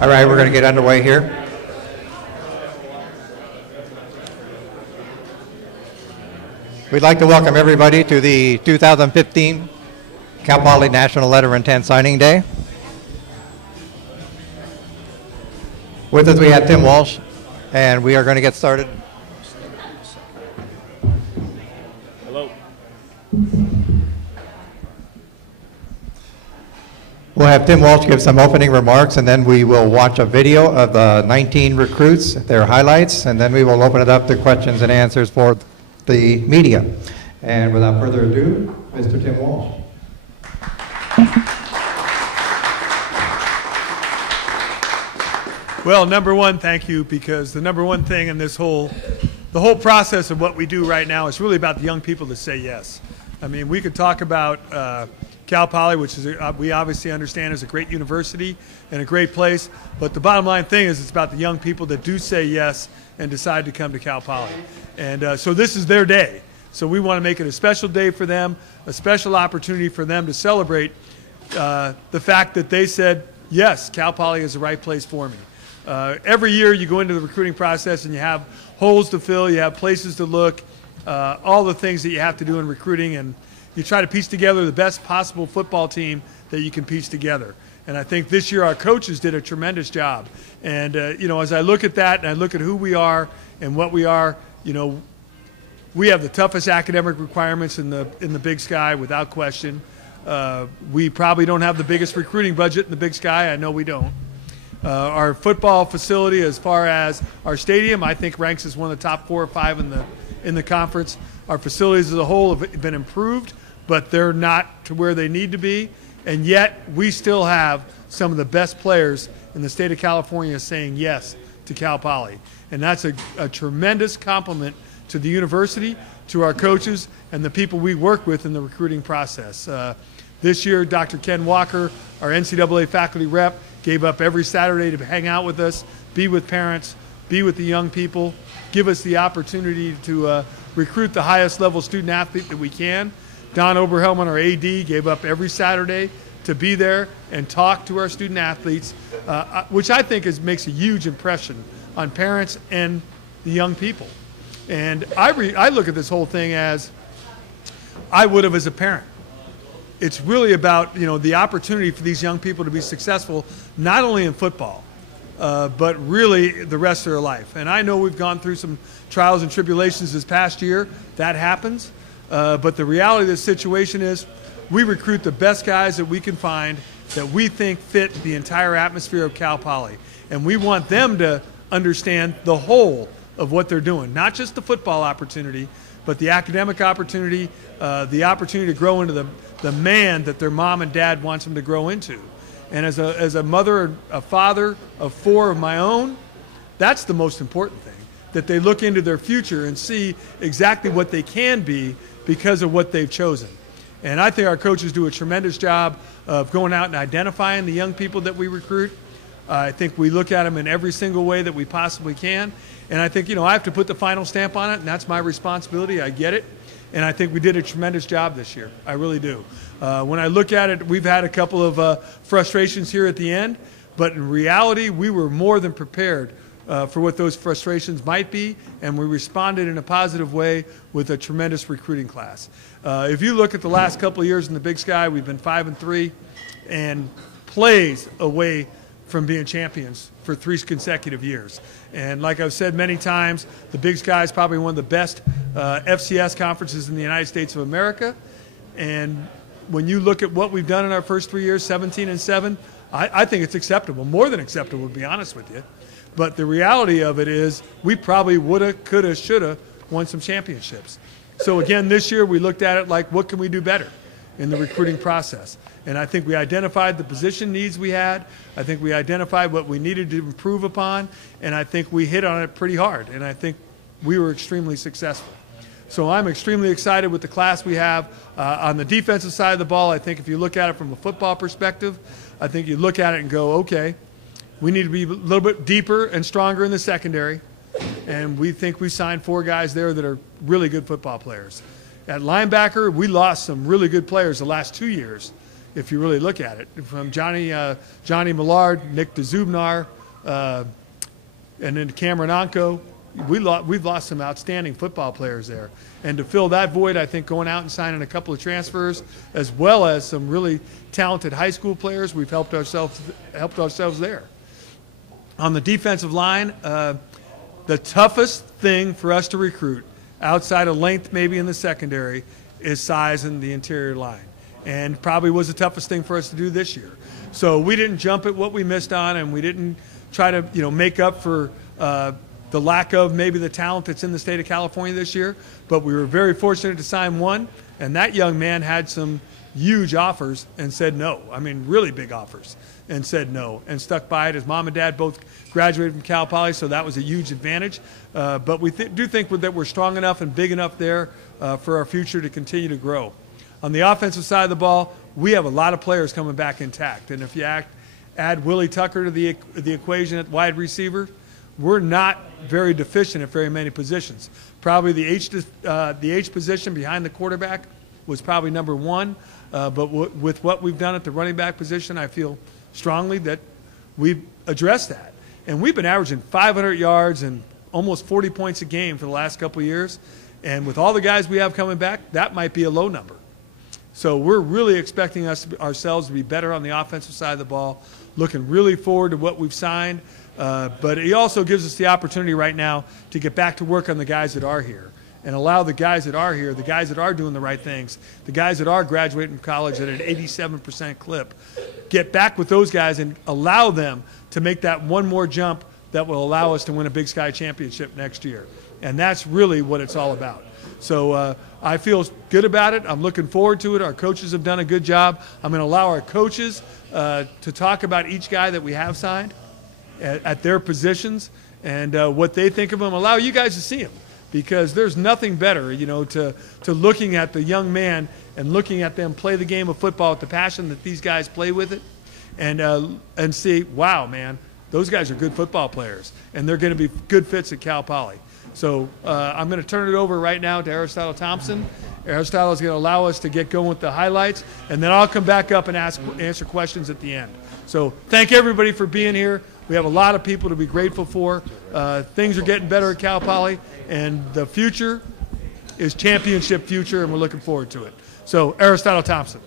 All right, we're going to get underway here. We'd like to welcome everybody to the 2015 Cal Poly National Letter of Intent Signing Day. With us we have Tim Walsh, and we are going to get started. Hello. We'll have Tim Walsh give some opening remarks, and then we will watch a video of the 19 recruits, their highlights, and then we will open it up to questions and answers for the media. And without further ado, Mr. Tim Walsh. Well, number one, thank you, because the number one thing in this the whole process of what we do right now is really about the young people to say yes. I mean, we could talk about Cal Poly, which is we obviously understand is a great university and a great place, but the bottom line thing is it's about the young people that do say yes and decide to come to Cal Poly. And so this is their day. So we want to make it a special day for them, a special opportunity for them to celebrate the fact that they said, yes, Cal Poly is the right place for me. Every year you go into the recruiting process and you have holes to fill, you have places to look, all the things that you have to do in recruiting, and you try to piece together the best possible football team that you can piece together. And I think this year our coaches did a tremendous job. And, you know, as I look at that and I look at who we are and what we are, you know, we have the toughest academic requirements in the Big Sky without question. We probably don't have the biggest recruiting budget in the Big Sky. I know we don't. Our football facility, as far as our stadium, I think ranks as one of the top 4 or 5 in the conference. Our facilities as a whole have been improved, but they're not to where they need to be. And yet we still have some of the best players in the state of California saying yes to Cal Poly. And that's a tremendous compliment to the university, to our coaches, and the people we work with in the recruiting process. This year, Dr. Ken Walker, our NCAA faculty rep, gave up every Saturday to hang out with us, be with parents, be with the young people, give us the opportunity to recruit the highest level student athlete that we can. Don Oberhelman, our AD, gave up every Saturday to be there and talk to our student athletes, which I think makes a huge impression on parents and the young people. And I look at this whole thing as I would have as a parent. It's really about, you know, the opportunity for these young people to be successful, not only in football, but really the rest of their life. And I know we've gone through some trials and tribulations this past year. That happens. But the reality of this situation is we recruit the best guys that we can find that we think fit the entire atmosphere of Cal Poly. And we want them to understand the whole of what they're doing, not just the football opportunity, but the academic opportunity, the opportunity to grow into the man that their mom and dad wants them to grow into. And as a mother, a father of 4 of my own, that's the most important thing, that they look into their future and see exactly what they can be because of what they've chosen. And I think our coaches do a tremendous job of going out and identifying the young people that we recruit. I think we look at them in every single way that we possibly can. And I think, you know, I have to put the final stamp on it, and that's my responsibility. I get it. And I think we did a tremendous job this year. I really do. When I look at it, we've had a couple of frustrations here at the end, but in reality, we were more than prepared for what those frustrations might be, and we responded in a positive way with a tremendous recruiting class. If you look at the last couple of years in the Big Sky, we've been 5-3 and plays away from being champions for 3 consecutive years. And like I've said many times, the Big Sky is probably one of the best FCS conferences in the United States of America. And when you look at what we've done in our first 3 years, 17-7, I think it's acceptable, more than acceptable, to be honest with you. But the reality of it is we probably woulda, coulda, shoulda won some championships. So again, this year we looked at it like, what can we do better in the recruiting process? And I think we identified the position needs we had. I think we identified what we needed to improve upon. And I think we hit on it pretty hard. And I think we were extremely successful. So I'm extremely excited with the class we have. On the defensive side of the ball, I think if you look at it from a football perspective, I think you look at it and go, okay, we need to be a little bit deeper and stronger in the secondary. And we think we signed 4 guys there that are really good football players. At linebacker, we lost some really good players the last 2 years. if you really look at it. From Johnny Millard, Nick DeZubnar, and then Cameron Onko, we've lost some outstanding football players there. And to fill that void, I think going out and signing a couple of transfers, as well as some really talented high school players, we've helped ourselves there. On the defensive line, the toughest thing for us to recruit, outside of length maybe in the secondary, is size in the interior line. And probably was the toughest thing for us to do this year. So we didn't jump at what we missed on, and we didn't try to make up for the lack of maybe the talent that's in the state of California this year. But we were very fortunate to sign one, and that young man had some huge offers and said no. I mean, really big offers, and said no, and stuck by it. His mom and dad both graduated from Cal Poly, so that was a huge advantage. But we do think that we're strong enough and big enough there for our future to continue to grow. On the offensive side of the ball, we have a lot of players coming back intact. And if you add Willie Tucker to the equation at wide receiver, we're not very deficient at very many positions. Probably the H position behind the quarterback was probably number one. But with what we've done at the running back position, I feel strongly that we've addressed that. And we've been averaging 500 yards and almost 40 points a game for the last couple of years. And with all the guys we have coming back, that might be a low number. So we're really expecting ourselves to be better on the offensive side of the ball, looking really forward to what we've signed. But it also gives us the opportunity right now to get back to work on the guys that are here and allow the guys that are here, the guys that are doing the right things, the guys that are graduating from college at an 87% clip, get back with those guys and allow them to make that one more jump that will allow us to win a Big Sky championship next year. And that's really what it's all about. So I feel good about it. I'm looking forward to it. Our coaches have done a good job. I'm going to allow our coaches to talk about each guy that we have signed at their positions and what they think of them. Allow you guys to see them, because there's nothing better, to looking at the young man and looking at them play the game of football with the passion that these guys play with it, and see, wow, man, those guys are good football players, and they're going to be good fits at Cal Poly. So I'm going to turn it over right now to Aristotle Thompson. Aristotle is going to allow us to get going with the highlights, and then I'll come back up and answer questions at the end. So thank everybody for being here. We have a lot of people to be grateful for. Things are getting better at Cal Poly, and the future is championship future, and we're looking forward to it. So Aristotle Thompson.